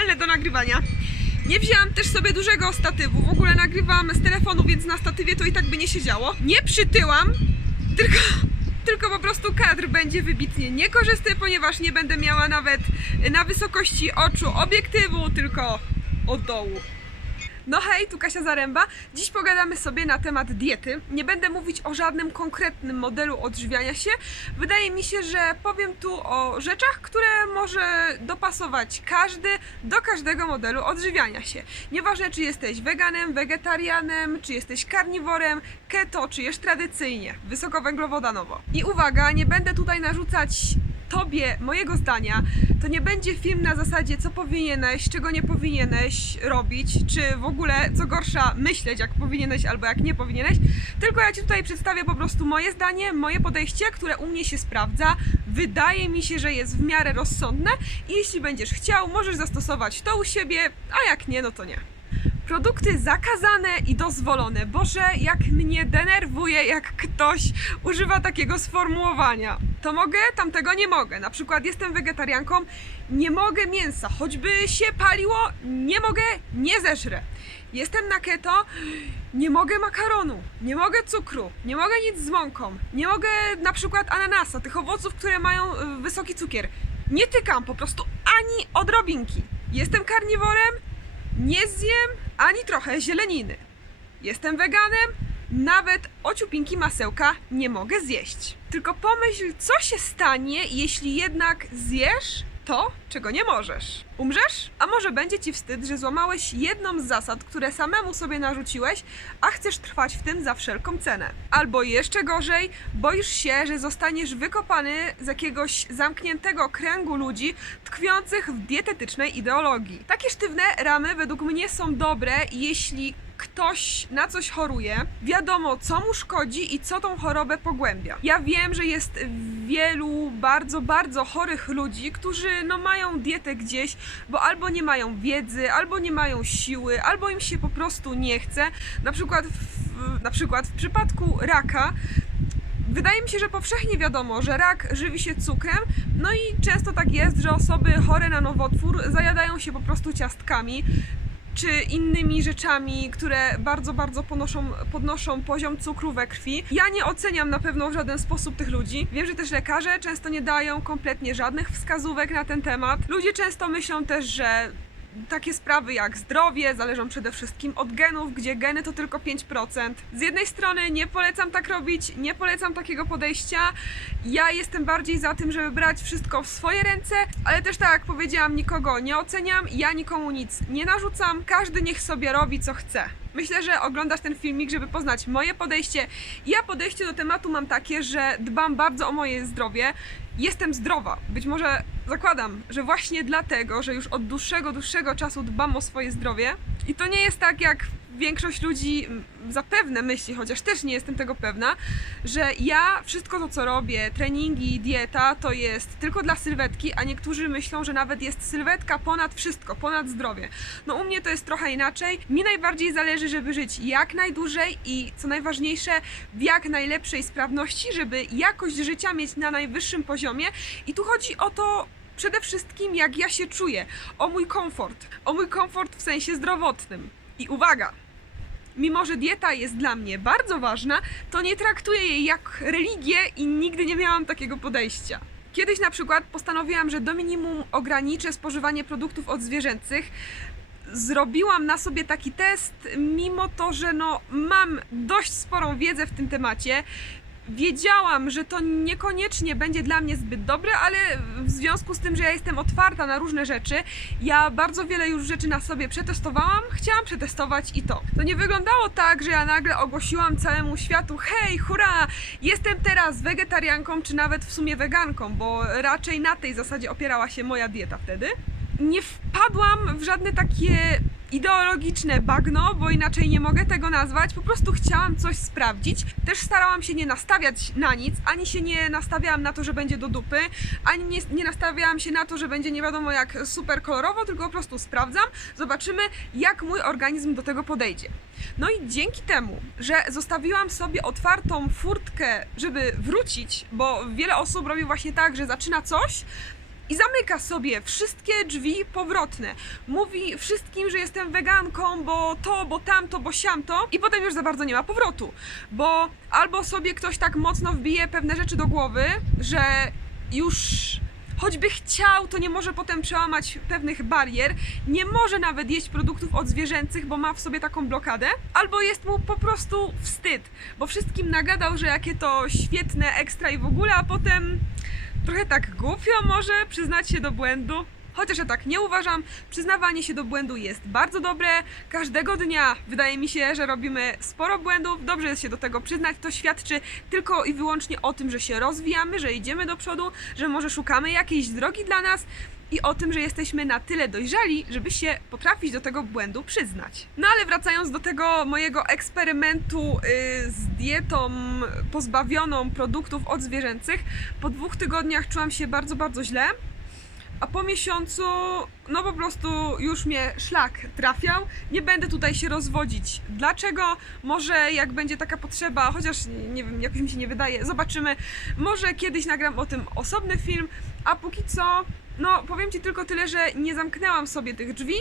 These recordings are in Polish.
idealne do nagrywania. Nie wzięłam też sobie dużego statywu. W ogóle nagrywam z telefonu, więc na statywie to i tak by nie siedziało. Nie przytyłam, tylko, tylko po prostu kadr będzie wybitnie niekorzystny, ponieważ nie będę miała nawet na wysokości oczu obiektywu, tylko od dołu. No hej, tu Kasia Zaręba. Dziś pogadamy sobie na temat diety. Nie będę mówić o żadnym konkretnym modelu odżywiania się. Wydaje mi się, że powiem tu o rzeczach, które może dopasować każdy do każdego modelu odżywiania się. Nieważne, czy jesteś weganem, wegetarianem, czy jesteś karniworem, keto, czy jesz tradycyjnie, wysokowęglowodanowo. I uwaga, nie będę tutaj narzucać tobie mojego zdania, to nie będzie film na zasadzie, co powinieneś, czego nie powinieneś robić, czy w ogóle, co gorsza, myśleć, jak powinieneś albo jak nie powinieneś, tylko ja ci tutaj przedstawię po prostu moje zdanie, moje podejście, które u mnie się sprawdza. Wydaje mi się, że jest w miarę rozsądne i jeśli będziesz chciał, możesz zastosować to u siebie, a jak nie, no to nie. Produkty zakazane i dozwolone. Boże, jak mnie denerwuje, jak ktoś używa takiego sformułowania. To mogę, tamtego nie mogę. Na przykład jestem wegetarianką, nie mogę mięsa, choćby się paliło, nie mogę, nie zeżrę. Jestem na keto, nie mogę makaronu, nie mogę cukru, nie mogę nic z mąką, nie mogę na przykład ananasa, tych owoców, które mają y, wysoki cukier. Nie tykam po prostu ani odrobinki. Jestem karniworem, nie zjem ani trochę zieleniny. Jestem weganem, nawet ociupinki masełka nie mogę zjeść. Tylko pomyśl, co się stanie, jeśli jednak zjesz to, czego nie możesz. Umrzesz? A może będzie ci wstyd, że złamałeś jedną z zasad, które samemu sobie narzuciłeś, a chcesz trwać w tym za wszelką cenę. Albo jeszcze gorzej, boisz się, że zostaniesz wykopany z jakiegoś zamkniętego kręgu ludzi tkwiących w dietetycznej ideologii. Takie sztywne ramy według mnie są dobre, jeśli ktoś na coś choruje, wiadomo co mu szkodzi i co tą chorobę pogłębia. Ja wiem, że jest wielu bardzo, bardzo chorych ludzi, którzy no mają dietę gdzieś, bo albo nie mają wiedzy, albo nie mają siły, albo im się po prostu nie chce. Na przykład w, na przykład w przypadku raka Wydaje mi się, że powszechnie wiadomo, że rak żywi się cukrem, no i często tak jest, że osoby chore na nowotwór zajadają się po prostu ciastkami czy innymi rzeczami, które bardzo, bardzo ponoszą, podnoszą poziom cukru we krwi. Ja nie oceniam na pewno w żaden sposób tych ludzi. Wiem, że też lekarze często nie dają kompletnie żadnych wskazówek na ten temat. Ludzie często myślą też, że takie sprawy jak zdrowie zależą przede wszystkim od genów, gdzie geny to tylko 5%. Z jednej strony nie polecam tak robić, nie polecam takiego podejścia. Ja jestem bardziej za tym, żeby brać wszystko w swoje ręce, ale też tak jak powiedziałam, nikogo nie oceniam, ja nikomu nic nie narzucam, każdy niech sobie robi co chce. Myślę, że oglądasz ten filmik, żeby poznać moje podejście. Ja podejście do tematu mam takie, że dbam bardzo o moje zdrowie. Jestem zdrowa. Być może zakładam, że właśnie dlatego, że już od dłuższego, dłuższego czasu dbam o swoje zdrowie. I to nie jest tak, jak większość ludzi zapewne myśli, chociaż też nie jestem tego pewna, że ja wszystko to, co robię, treningi, dieta, to jest tylko dla sylwetki, a niektórzy myślą, że nawet jest sylwetka ponad wszystko, ponad zdrowie. No u mnie to jest trochę inaczej. Mi najbardziej zależy, żeby żyć jak najdłużej i co najważniejsze, w jak najlepszej sprawności, żeby jakość życia mieć na najwyższym poziomie. I tu chodzi o to, przede wszystkim jak ja się czuję, o mój komfort, o mój komfort w sensie zdrowotnym. I uwaga, mimo że dieta jest dla mnie bardzo ważna, to nie traktuję jej jak religię i nigdy nie miałam takiego podejścia. Kiedyś na przykład postanowiłam, że do minimum ograniczę spożywanie produktów odzwierzęcych. Zrobiłam na sobie taki test, mimo to, że no, mam dość sporą wiedzę w tym temacie. Wiedziałam, że to niekoniecznie będzie dla mnie zbyt dobre, ale w związku z tym, że ja jestem otwarta na różne rzeczy, ja bardzo wiele już rzeczy na sobie przetestowałam, chciałam przetestować i to. To nie wyglądało tak, że ja nagle ogłosiłam całemu światu: hej, hurra, jestem teraz wegetarianką, czy nawet w sumie weganką, bo raczej na tej zasadzie opierała się moja dieta wtedy. Nie wpadłam w żadne takie ideologiczne bagno, bo inaczej nie mogę tego nazwać. Po prostu chciałam coś sprawdzić. Też starałam się nie nastawiać na nic, ani się nie nastawiałam na to, że będzie do dupy, ani nie, nie nastawiałam się na to, że będzie nie wiadomo jak super kolorowo, tylko po prostu sprawdzam, zobaczymy jak mój organizm do tego podejdzie. No i dzięki temu, że zostawiłam sobie otwartą furtkę, żeby wrócić, bo wiele osób robi właśnie tak, że zaczyna coś, i zamyka sobie wszystkie drzwi powrotne. Mówi wszystkim, że jestem weganką, bo to, bo tamto, bo siamto i potem już za bardzo nie ma powrotu, bo albo sobie ktoś tak mocno wbije pewne rzeczy do głowy, że już choćby chciał, to nie może potem przełamać pewnych barier, nie może nawet jeść produktów odzwierzęcych, bo ma w sobie taką blokadę, albo jest mu po prostu wstyd, bo wszystkim nagadał, że jakie to świetne, ekstra i w ogóle, a potem trochę tak głupio może przyznać się do błędu. Chociaż ja tak nie uważam, przyznawanie się do błędu jest bardzo dobre. Każdego dnia wydaje mi się, że robimy sporo błędów. Dobrze jest się do tego przyznać. To świadczy tylko i wyłącznie o tym, że się rozwijamy, że idziemy do przodu, że może szukamy jakiejś drogi dla nas i o tym, że jesteśmy na tyle dojrzali, żeby się potrafić do tego błędu przyznać. No ale wracając do tego mojego eksperymentu y, z dietą pozbawioną produktów odzwierzęcych, po dwóch tygodniach czułam się bardzo, bardzo źle. A po miesiącu, no po prostu już mnie szlak trafiał. Nie będę tutaj się rozwodzić. Dlaczego? Może jak będzie taka potrzeba, chociaż nie wiem, jakoś mi się nie wydaje, zobaczymy. Może kiedyś nagram o tym osobny film, a póki co, no powiem Ci tylko tyle, że nie zamknęłam sobie tych drzwi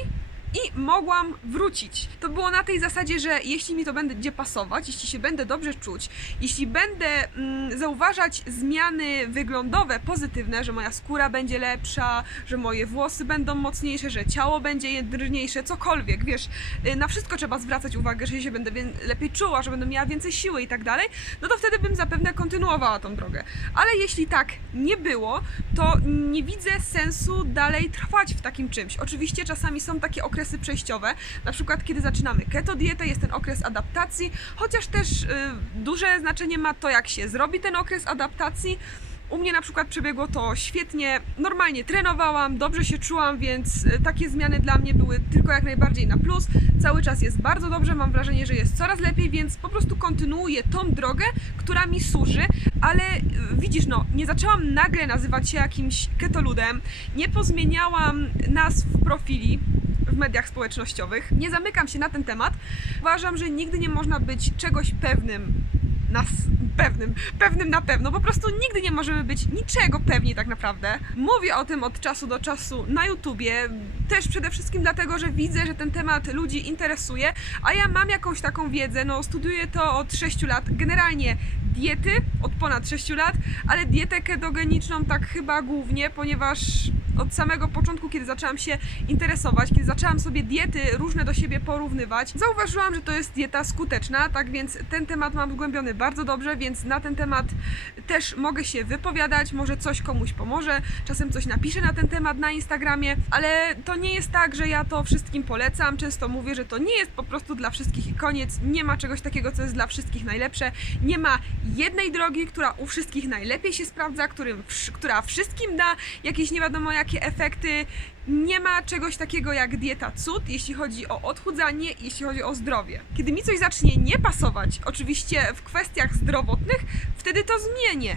i mogłam wrócić. To było na tej zasadzie, że jeśli mi to będzie pasować, jeśli się będę dobrze czuć, jeśli będę mm, zauważać zmiany wyglądowe, pozytywne, że moja skóra będzie lepsza, że moje włosy będą mocniejsze, że ciało będzie jędrniejsze, cokolwiek, wiesz, y, na wszystko trzeba zwracać uwagę, że się będę lepiej czuła, że będę miała więcej siły i tak dalej, no to wtedy bym zapewne kontynuowała tą drogę. Ale jeśli tak nie było, to nie widzę sensu dalej trwać w takim czymś. Oczywiście czasami są takie okresy przejściowe, na przykład kiedy zaczynamy keto dietę, jest ten okres adaptacji, chociaż też y, duże znaczenie ma to, jak się zrobi ten okres adaptacji. U mnie na przykład przebiegło to świetnie, normalnie trenowałam, dobrze się czułam, więc y, takie zmiany dla mnie były tylko jak najbardziej na plus. Cały czas jest bardzo dobrze, mam wrażenie, że jest coraz lepiej, więc po prostu kontynuuję tą drogę, która mi służy, ale y, widzisz, no, nie zaczęłam nagle nazywać się jakimś ketoludem, nie pozmieniałam nazw profili. w mediach społecznościowych, nie zamykam się na ten temat. Uważam, że nigdy nie można być czegoś pewnym nas pewnym, pewnym na pewno. Po prostu nigdy nie możemy być niczego pewni tak naprawdę. Mówię o tym od czasu do czasu na YouTubie, też przede wszystkim dlatego, że widzę, że ten temat ludzi interesuje, a ja mam jakąś taką wiedzę, no studiuję to od 6 lat, generalnie diety od ponad 6 lat, ale dietę ketogeniczną tak chyba głównie, ponieważ od samego początku, kiedy zaczęłam się interesować, kiedy zaczęłam sobie diety różne do siebie porównywać, zauważyłam, że to jest dieta skuteczna, tak więc ten temat mam zgłębiony bardzo dobrze, więc na ten temat też mogę się wypowiadać, może coś komuś pomoże, czasem coś napiszę na ten temat na Instagramie, ale to nie jest tak, że ja to wszystkim polecam, często mówię, że to nie jest po prostu dla wszystkich i koniec, nie ma czegoś takiego, co jest dla wszystkich najlepsze, nie ma jednej drogi, która u wszystkich najlepiej się sprawdza, którym, która wszystkim da jakieś nie wiadomo jakie efekty. Nie ma czegoś takiego jak dieta cud, jeśli chodzi o odchudzanie, jeśli chodzi o zdrowie. Kiedy mi coś zacznie nie pasować, oczywiście w kwestiach zdrowotnych, wtedy to zmienię.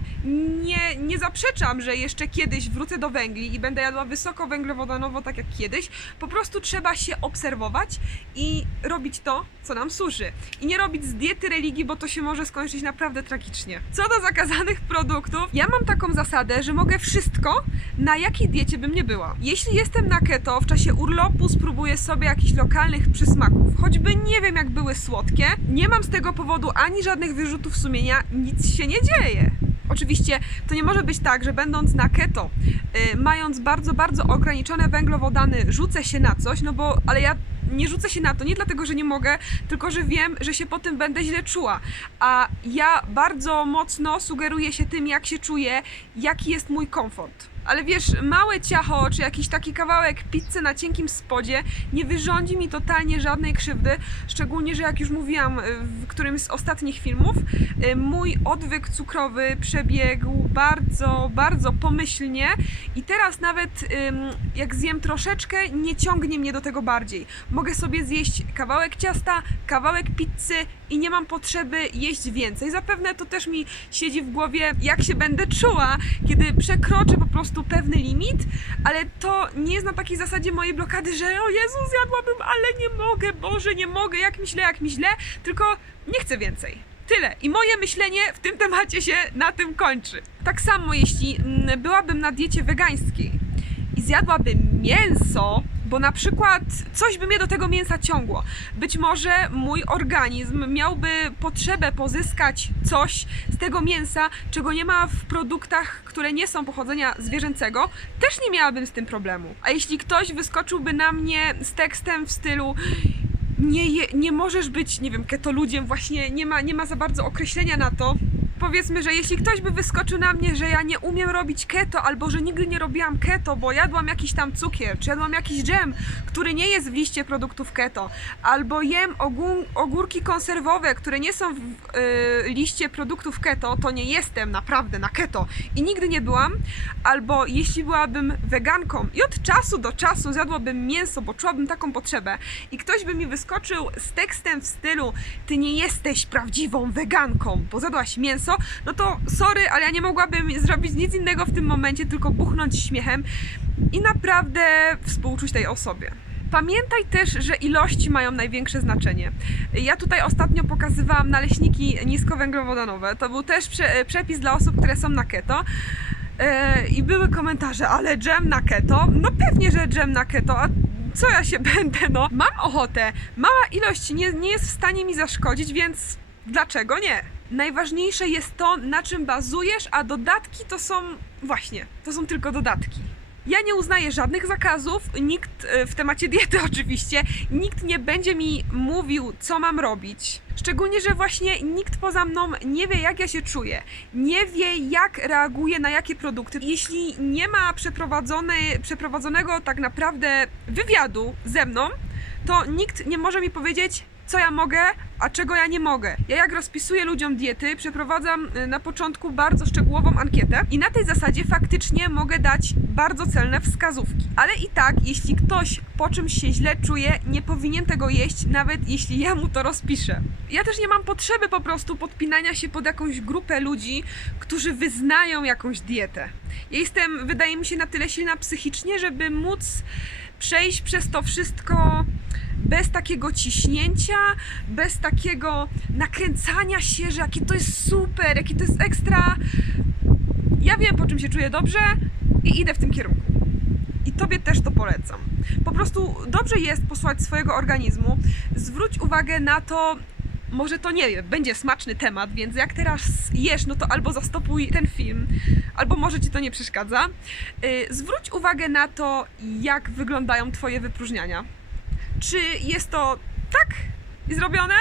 Nie, nie zaprzeczam, że jeszcze kiedyś wrócę do węgli i będę jadła wysoko węglowodanowo, tak jak kiedyś. Po prostu trzeba się obserwować i robić to, co nam służy. I nie robić z diety religii, bo to się może skończyć naprawdę tragicznie. Co do zakazanych produktów, ja mam taką zasadę, że mogę wszystko, na jakiej diecie bym nie była. Jeśli jestem na keto, w czasie urlopu spróbuję sobie jakichś lokalnych przysmaków, choćby nie wiem jak były słodkie, nie mam z tego powodu ani żadnych wyrzutów sumienia, nic się nie dzieje. Oczywiście to nie może być tak, że będąc na keto, y, mając bardzo, bardzo ograniczone węglowodany, rzucę się na coś, no bo, ale ja nie rzucę się na to nie dlatego, że nie mogę, tylko że wiem, że się po tym będę źle czuła. A ja bardzo mocno sugeruję się tym, jak się czuję, jaki jest mój komfort. Ale wiesz, małe ciacho, czy jakiś taki kawałek pizzy na cienkim spodzie nie wyrządzi mi totalnie żadnej krzywdy. Szczególnie, że jak już mówiłam y, w którymś z ostatnich filmów, y, mój odwyk cukrowy przebiegł bardzo, bardzo pomyślnie i teraz nawet jak zjem troszeczkę, nie ciągnie mnie do tego bardziej. Mogę sobie zjeść kawałek ciasta, kawałek pizzy i nie mam potrzeby jeść więcej. Zapewne to też mi siedzi w głowie, jak się będę czuła, kiedy przekroczę po prostu pewny limit, ale to nie jest na takiej zasadzie mojej blokady, że o Jezu, zjadłabym, ale nie mogę, Boże, nie mogę, jak mi źle, jak mi źle, tylko nie chcę więcej. Tyle. I moje myślenie w tym temacie się na tym kończy. Tak samo, jeśli mm, byłabym na diecie wegańskiej i zjadłabym mięso, bo na przykład coś by mnie do tego mięsa ciągło. Być może mój organizm miałby potrzebę pozyskać coś z tego mięsa, czego nie ma w produktach, które nie są pochodzenia zwierzęcego, też nie miałabym z tym problemu. A jeśli ktoś wyskoczyłby na mnie z tekstem w stylu nie, nie możesz być, nie wiem, ketoludiem, właśnie nie ma, nie ma za bardzo określenia na to. Powiedzmy, że jeśli ktoś by wyskoczył na mnie, że ja nie umiem robić keto, albo że nigdy nie robiłam keto, bo jadłam jakiś tam cukier, czy jadłam jakiś dżem, który nie jest w liście produktów keto, albo jem ogó- ogórki konserwowe, które nie są w y, liście produktów keto, to nie jestem naprawdę na keto i nigdy nie byłam, albo jeśli byłabym weganką i od czasu do czasu zjadłabym mięso, bo czułabym taką potrzebę i ktoś by mi wyskoczył z tekstem w stylu ty nie jesteś prawdziwą weganką, bo zjadłaś mięso, no to sorry, ale ja nie mogłabym zrobić nic innego w tym momencie, tylko buchnąć śmiechem i naprawdę współczuć tej osobie. Pamiętaj też, że ilości mają największe znaczenie. Ja tutaj ostatnio pokazywałam naleśniki niskowęglowodanowe. To był też prze, przepis dla osób, które są na keto. E, I były komentarze, ale dżem na keto? No pewnie, że dżem na keto. A co ja się będę, no? Mam ochotę. Mała ilość nie, nie jest w stanie mi zaszkodzić, więc dlaczego nie? Najważniejsze jest to, na czym bazujesz, a dodatki to są właśnie, to są tylko dodatki. Ja nie uznaję żadnych zakazów, nikt e, w temacie diety oczywiście, nikt nie będzie mi mówił, co mam robić. Szczególnie, że właśnie nikt poza mną nie wie, jak ja się czuję, nie wie, jak reaguję na jakie produkty. Jeśli nie ma przeprowadzone- przeprowadzonego tak naprawdę wywiadu ze mną, to nikt nie może mi powiedzieć, co ja mogę, a czego ja nie mogę. Ja jak rozpisuję ludziom diety, przeprowadzam y, na początku bardzo szczegółową ankietę i na tej zasadzie faktycznie mogę dać bardzo celne wskazówki. Ale i tak, jeśli ktoś po czymś się źle czuje, nie powinien tego jeść, nawet jeśli ja mu to rozpiszę. Ja też nie mam potrzeby po prostu podpinania się pod jakąś grupę ludzi, którzy wyznają jakąś dietę. Ja jestem, wydaje mi się, na tyle silna psychicznie, żeby móc przejść przez to wszystko bez takiego ciśnięcia, bez takiego nakręcania się, że jakie to jest super, jakie to jest ekstra. Ja wiem, po czym się czuję dobrze i idę w tym kierunku. I tobie też to polecam. Po prostu dobrze jest posłuchać swojego organizmu. Zwróć uwagę na to, może to nie wiem, będzie smaczny temat, więc jak teraz jesz, no to albo zastopuj ten film, albo może ci to nie przeszkadza. Yy, Zwróć uwagę na to, jak wyglądają twoje wypróżniania. Czy jest to tak zrobione,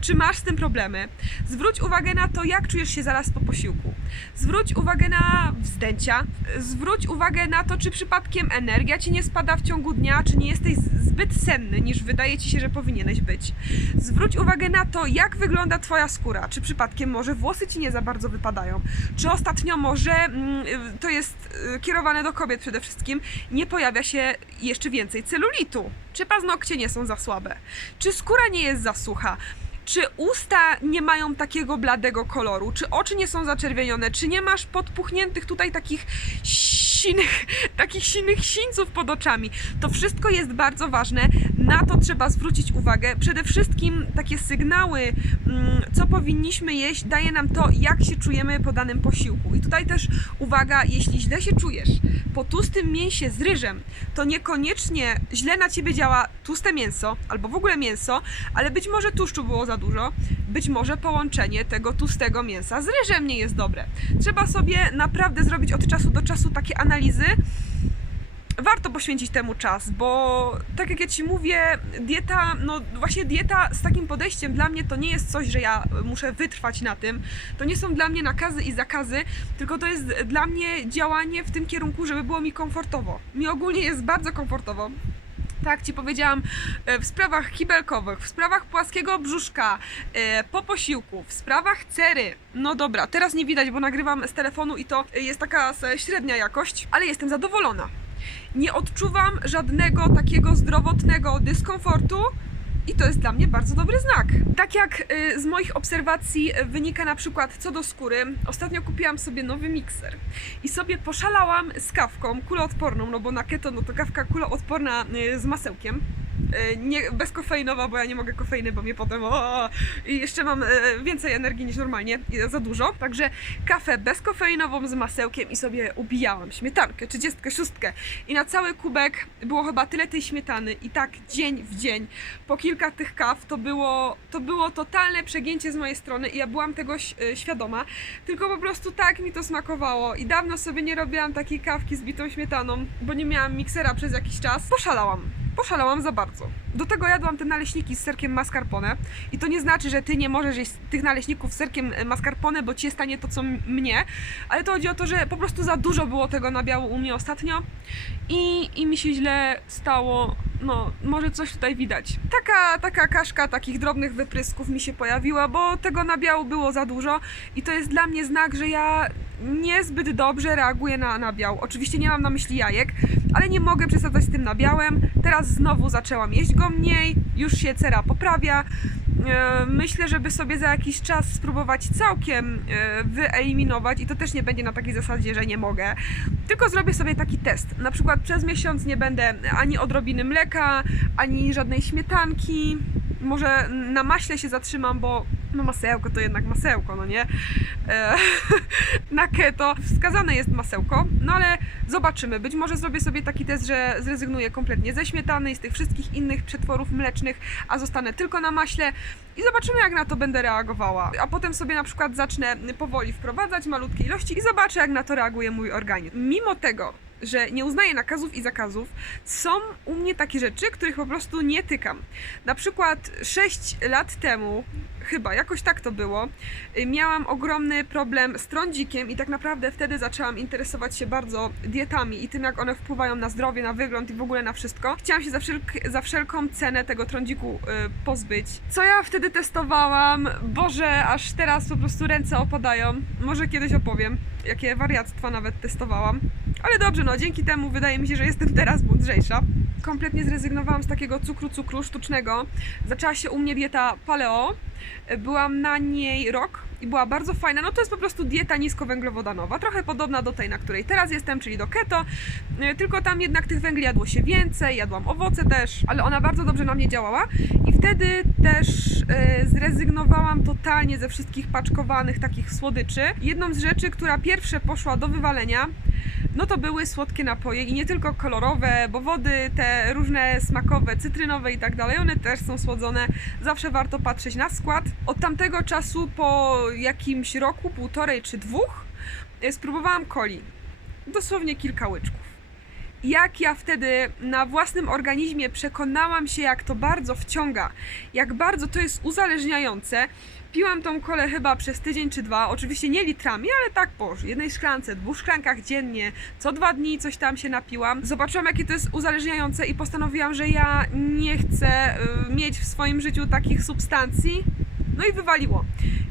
czy masz z tym problemy? Zwróć uwagę na to, jak czujesz się zaraz po posiłku. Zwróć uwagę na wzdęcia. Zwróć uwagę na to, czy przypadkiem energia ci nie spada w ciągu dnia, czy nie jesteś zbyt senny, niż wydaje ci się, że powinieneś być. Zwróć uwagę na to, jak wygląda twoja skóra. Czy przypadkiem może włosy ci nie za bardzo wypadają? Czy ostatnio może, mm, y, to jest y, kierowane do kobiet przede wszystkim, nie pojawia się jeszcze więcej celulitu? Czy paznokcie nie są za słabe? Czy skóra nie jest za sucha? Czy usta nie mają takiego bladego koloru? Czy oczy nie są zaczerwienione? Czy nie masz podpuchniętych tutaj takich sinych, takich sinych sińców pod oczami? To wszystko jest bardzo ważne. Na to trzeba zwrócić uwagę. Przede wszystkim takie sygnały, mm, co powinniśmy jeść, daje nam to, jak się czujemy po danym posiłku. I tutaj też uwaga, jeśli źle się czujesz po tłustym mięsie z ryżem, to niekoniecznie źle na ciebie działa tłuste mięso, albo w ogóle mięso, ale być może tłuszczu było za dużo, być może połączenie tego tłustego mięsa z ryżem nie jest dobre. Trzeba sobie naprawdę zrobić od czasu do czasu takie analizy. Warto poświęcić temu czas, bo tak jak ja ci mówię, dieta, no właśnie dieta z takim podejściem dla mnie to nie jest coś, że ja muszę wytrwać na tym. To nie są dla mnie nakazy i zakazy, tylko to jest dla mnie działanie w tym kierunku, żeby było mi komfortowo. Mi ogólnie jest bardzo komfortowo. Tak, ci powiedziałam, e, w sprawach kibelkowych, w sprawach płaskiego brzuszka, e, po posiłku, w sprawach cery. No dobra, teraz nie widać, bo nagrywam z telefonu i to jest taka średnia jakość, ale jestem zadowolona. Nie odczuwam żadnego takiego zdrowotnego dyskomfortu. I to jest dla mnie bardzo dobry znak. Tak jak y, z moich obserwacji y, wynika na przykład co do skóry, ostatnio kupiłam sobie nowy mikser i sobie poszalałam z kawką kuloodporną, no bo na keto no to kawka kuloodporna y, z masełkiem. E, nie, bezkofeinowa, bo ja nie mogę kofeiny, bo mnie potem o, i jeszcze mam e, więcej energii niż normalnie, za dużo. Także kawę bezkofeinową z masełkiem i sobie ubijałam śmietankę, 36 i na cały kubek było chyba tyle tej śmietany i tak dzień w dzień, po kilka tych kaw, to było, to było totalne przegięcie z mojej strony i ja byłam tego e, świadoma, tylko po prostu tak mi to smakowało i dawno sobie nie robiłam takiej kawki z bitą śmietaną, bo nie miałam miksera przez jakiś czas. Poszalałam. Poszalałam za bardzo. Do tego jadłam te naleśniki z serkiem mascarpone i to nie znaczy, że ty nie możesz jeść tych naleśników z serkiem e, mascarpone, bo ci stanie to co mnie, ale to chodzi o to, że po prostu za dużo było tego nabiału u mnie ostatnio i, i mi się źle stało. No, może coś tutaj widać. Taka, taka kaszka takich drobnych wyprysków mi się pojawiła, bo tego nabiału było za dużo i to jest dla mnie znak, że ja niezbyt dobrze reaguję na nabiał. Oczywiście nie mam na myśli jajek, ale nie mogę przesadzać z tym nabiałem. Teraz znowu zaczęłam jeść go mniej, już się cera poprawia. E, Myślę, żeby sobie za jakiś czas spróbować całkiem e, wyeliminować i to też nie będzie na takiej zasadzie, że nie mogę. Tylko zrobię sobie taki test. Na przykład przez miesiąc nie będę ani odrobiny mleka, ani żadnej śmietanki. Może na maśle się zatrzymam, bo no masełko to jednak masełko, no nie? E, na keto wskazane jest masełko, no ale zobaczymy. Być może zrobię sobie taki test, że zrezygnuję kompletnie ze śmietany i z tych wszystkich innych przetworów mlecznych, a zostanę tylko na maśle i zobaczymy, jak na to będę reagowała. A potem sobie na przykład zacznę powoli wprowadzać malutkie ilości i zobaczę, jak na to reaguje mój organizm. Mimo tego, że nie uznaję nakazów i zakazów, są u mnie takie rzeczy, których po prostu nie tykam. Na przykład 6 lat temu, chyba jakoś tak to było, miałam ogromny problem z trądzikiem i tak naprawdę wtedy zaczęłam interesować się bardzo dietami i tym, jak one wpływają na zdrowie, na wygląd i w ogóle na wszystko. Chciałam się za, wszelk- za wszelką cenę tego trądziku y, pozbyć. Co ja wtedy testowałam? Boże, aż teraz po prostu ręce opadają. Może kiedyś opowiem, jakie wariactwa nawet testowałam. Ale dobrze, no dzięki temu wydaje mi się, że jestem teraz mądrzejsza. Kompletnie zrezygnowałam z takiego cukru, cukru sztucznego. Zaczęła się u mnie dieta paleo. Byłam na niej rok i była bardzo fajna. No to jest po prostu dieta niskowęglowodanowa, trochę podobna do tej, na której teraz jestem, czyli do keto. E, Tylko tam jednak tych węgli jadło się więcej, jadłam owoce też, ale ona bardzo dobrze na mnie działała. I wtedy też e, zrezygnowałam totalnie ze wszystkich paczkowanych takich słodyczy. Jedną z rzeczy, która pierwsze poszła do wywalenia, no to były słodkie napoje i nie tylko kolorowe, bo wody te różne smakowe, cytrynowe i tak dalej, one też są słodzone. Zawsze warto patrzeć na skład. Od tamtego czasu po jakimś roku, półtorej czy dwóch e, spróbowałam coli. Dosłownie kilka łyczków. Jak ja wtedy na własnym organizmie przekonałam się, jak to bardzo wciąga, jak bardzo to jest uzależniające. Piłam tą kolę chyba przez tydzień czy dwa, oczywiście nie litrami, ale tak po jednej szklance, dwóch szklankach dziennie, co dwa dni coś tam się napiłam. Zobaczyłam, jakie to jest uzależniające i postanowiłam, że ja nie chcę y, mieć w swoim życiu takich substancji. No i wywaliło.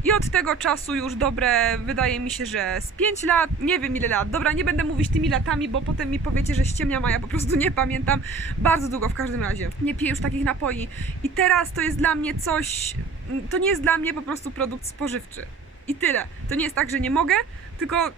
I od tego czasu już dobre, wydaje mi się, że z 5 lat, nie wiem ile lat. Dobra, nie będę mówić tymi latami, bo potem mi powiecie, że ściemniam, a ja po prostu nie pamiętam. Bardzo długo w każdym razie. Nie piję już takich napoi. I teraz to jest dla mnie coś, to nie jest dla mnie po prostu produkt spożywczy. I tyle. To nie jest tak, że nie mogę, tylko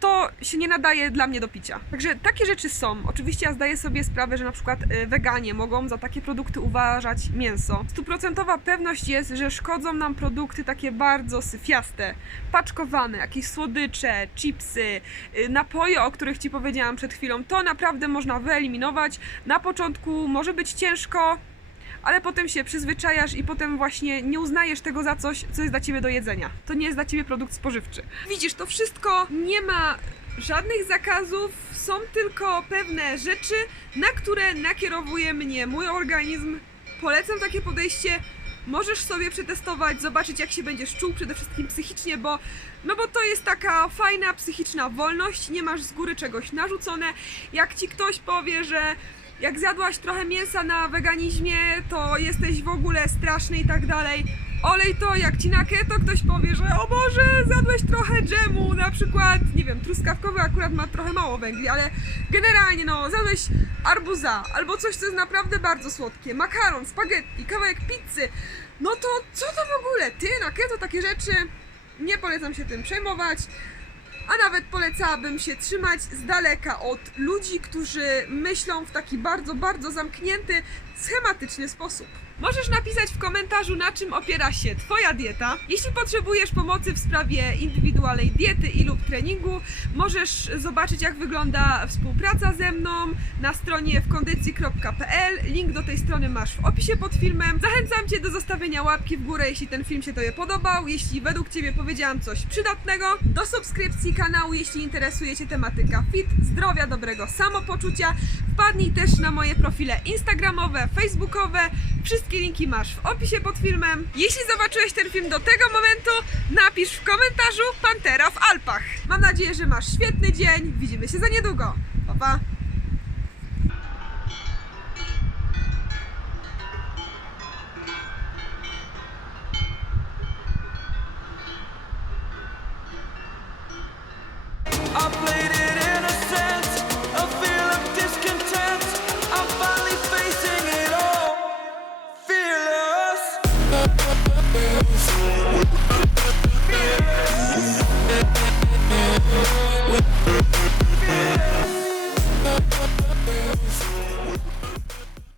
to się nie nadaje dla mnie do picia. Także takie rzeczy są. Oczywiście ja zdaję sobie sprawę, że na przykład y, weganie mogą za takie produkty uważać mięso. Stuprocentowa pewność jest, że szkodzą nam produkty takie bardzo syfiaste, paczkowane, jakieś słodycze, chipsy, y, napoje, o których Ci powiedziałam przed chwilą. To naprawdę można wyeliminować. Na początku może być ciężko, ale potem się przyzwyczajasz i potem właśnie nie uznajesz tego za coś, co jest dla ciebie do jedzenia. To nie jest dla ciebie produkt spożywczy. Widzisz, to wszystko nie ma żadnych zakazów, są tylko pewne rzeczy, na które nakierowuje mnie mój organizm. Polecam takie podejście. Możesz sobie przetestować, zobaczyć jak się będziesz czuł przede wszystkim psychicznie, bo no bo to jest taka fajna psychiczna wolność, nie masz z góry czegoś narzucone. Jak ci ktoś powie, że jak zjadłaś trochę mięsa na weganizmie, to jesteś w ogóle straszny i tak dalej. Olej to, jak ci na keto ktoś powie, że o Boże, zjadłeś trochę dżemu, na przykład, nie wiem, truskawkowy akurat ma trochę mało węgli, ale generalnie no, zjadłeś arbuza, albo coś, co jest naprawdę bardzo słodkie, makaron, spaghetti, kawałek pizzy, no to co to w ogóle? Ty na keto takie rzeczy, nie polecam się tym przejmować. A nawet polecałabym się trzymać z daleka od ludzi, którzy myślą w taki bardzo, bardzo zamknięty schematyczny sposób. Możesz napisać w komentarzu, na czym opiera się Twoja dieta. Jeśli potrzebujesz pomocy w sprawie indywidualnej diety i lub treningu, możesz zobaczyć, jak wygląda współpraca ze mną na stronie wkondycji.pl. Link do tej strony masz w opisie pod filmem. Zachęcam Cię do zostawienia łapki w górę, jeśli ten film się Tobie podobał, jeśli według Ciebie powiedziałam coś przydatnego, do subskrypcji kanału, jeśli interesuje Cię tematyka fit, zdrowia, dobrego samopoczucia. Wpadnij też na moje profile instagramowe, facebookowe. Wszystkie linki masz w opisie pod filmem. Jeśli zobaczyłeś ten film do tego momentu, napisz w komentarzu Pantera w Alpach. Mam nadzieję, że masz świetny dzień. Widzimy się za niedługo. Pa, pa.